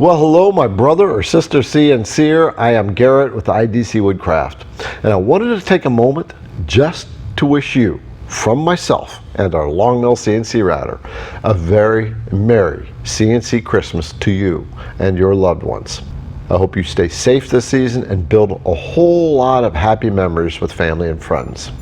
Well, hello, my brother or sister CNCer. I am Garrett with IDC Woodcraft, and I wanted to take a moment just to wish you, from myself and our Longmill CNC router, a very merry CNC Christmas to you and your loved ones. I hope you stay safe this season and build a whole lot of happy memories with family and friends.